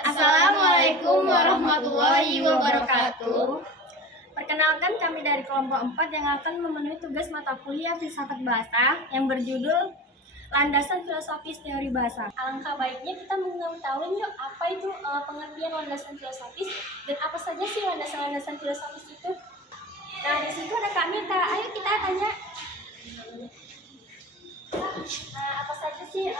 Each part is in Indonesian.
Assalamualaikum warahmatullahi wabarakatuh. Perkenalkan, kami dari kelompok 4 yang akan memenuhi tugas mata kuliah Filsafat Bahasa yang berjudul Landasan Filosofis Teori Bahasa. Alangkah baiknya kita mengetahui yuk apa itu pengertian landasan filosofis dan apa saja sih landasan-landasan filosofis itu. Nah, di situ ada Kak Mita. Ayo kita tanya. Apa saja sih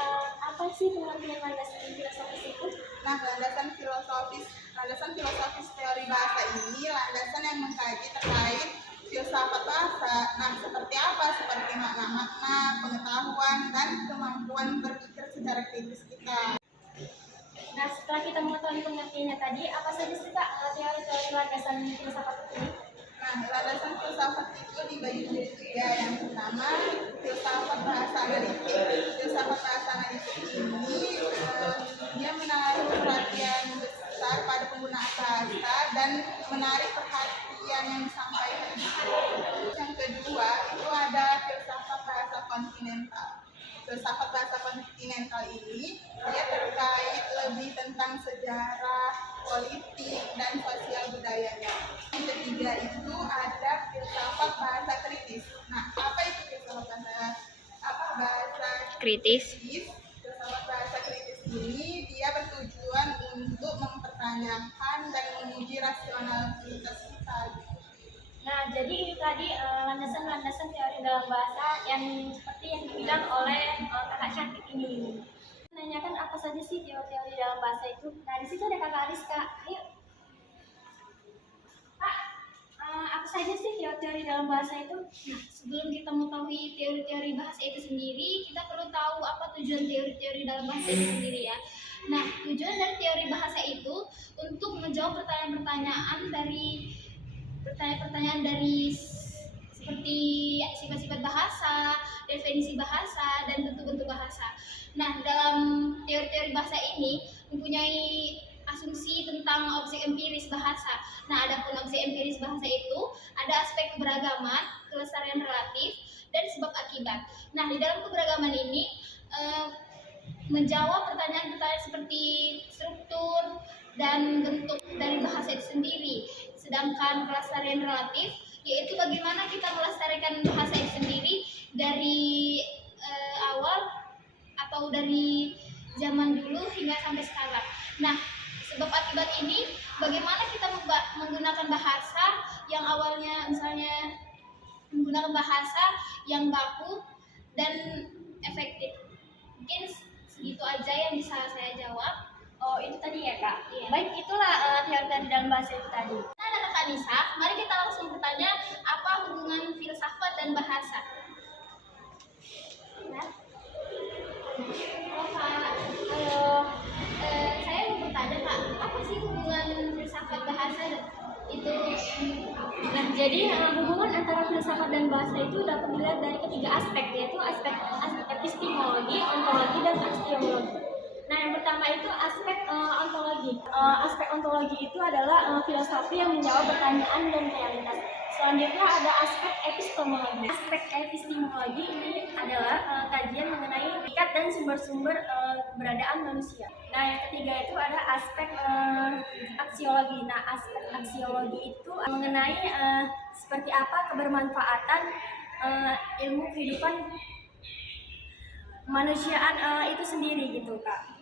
pengertian landasan filosofis itu? Nah, landasan filosofis teori bahasa ini landasan yang mengkaji terkait filsafat bahasa. Nah, seperti apa? Seperti makna-makna, pengetahuan, dan kemampuan berpikir secara kritis kita. Nah, setelah kita mengetahui pengertiannya tadi, apa saja sih Kak teori-teori landasan filsafat ini? Nah, landasan filsafat itu dibagi menjadi 3. Yang pertama, filsafat bahasa analitik. Filsafat bahasa analitik ini dia menaruh perhatian besar pada penggunaan bahasa dan menarik perhatian yang disampaikan. Yang kedua, itu ada filsafat bahasa kontinental. Filsafat bahasa kontinental ini dia terkait lebih tentang sejarah, politik, dan sosial budayanya. Yang ketiga itu ada filsafat bahasa kritis. Nah, apa itu filsafat bahasa kritis? Filsafat bahasa kritis ini dia bertujuan untuk mempertanyakan dan menguji rasionalitas kita. Nah, jadi ini tadi landasan-landasan teori dalam bahasa yang seperti yang dibilang oleh kakak cantik ini. Menanyakan apa saja sih teori-teori dalam bahasa itu. Nah, di situ ada kakak Ariska. Ayo. Kak, apa saja sih teori-teori dalam bahasa itu? Nah, sebelum kita mengetahui teori-teori bahasa itu sendiri, kita perlu tahu apa tujuan teori-teori dalam bahasa itu sendiri ya. Nah, tujuan dari teori bahasa itu untuk menjawab pertanyaan-pertanyaan dari seperti sifat-sifat bahasa, definisi bahasa, dan bentuk-bentuk bahasa. Nah, dalam teori-teori bahasa ini mempunyai asumsi tentang objek empiris bahasa. Nah, adapun objek empiris bahasa itu ada aspek keberagaman, kelestarian relatif, dan sebab akibat. Nah, di dalam keberagaman ini menjawab pertanyaan-pertanyaan seperti struktur dan bentuk dari bahasa itu sendiri. Sedangkan kelestarian relatif yaitu bagaimana kita melestarikan bahasa itu sendiri dari awal atau dari zaman dulu hingga sampai sekarang. Nah, sebab akibat ini bagaimana kita menggunakan bahasa yang awalnya misalnya menggunakan bahasa yang baku dan efektif. Mungkin segitu aja yang bisa saya jawab. Oh, itu tadi ya Kak? Iya. Baik, itulah teori-teori dalam bahasa itu tadi. Nah, ada Kak Nisa, mari kita langsung bertanya apa hubungan filsafat dan bahasa. Ya. Oh Kak, saya mau bertanya Kak, apa sih hubungan filsafat bahasa itu? Nah, jadi hubungan antara filsafat dan bahasa itu dapat dilihat dari ketiga aspek, yaitu aspek epistemologi, ontologi, dan aksiologi. Nah, yang pertama itu aspek ontologi. Aspek ontologi itu adalah filosofi yang menjawab pertanyaan dan realitas. Selanjutnya ada aspek epistemologi. Aspek epistemologi ini adalah kajian mengenai hakikat dan sumber-sumber keberadaan manusia. Nah, yang ketiga itu ada aspek aksiologi. Nah, aspek aksiologi itu mengenai seperti apa kebermanfaatan ilmu kehidupan manusiaan itu sendiri gitu Kak.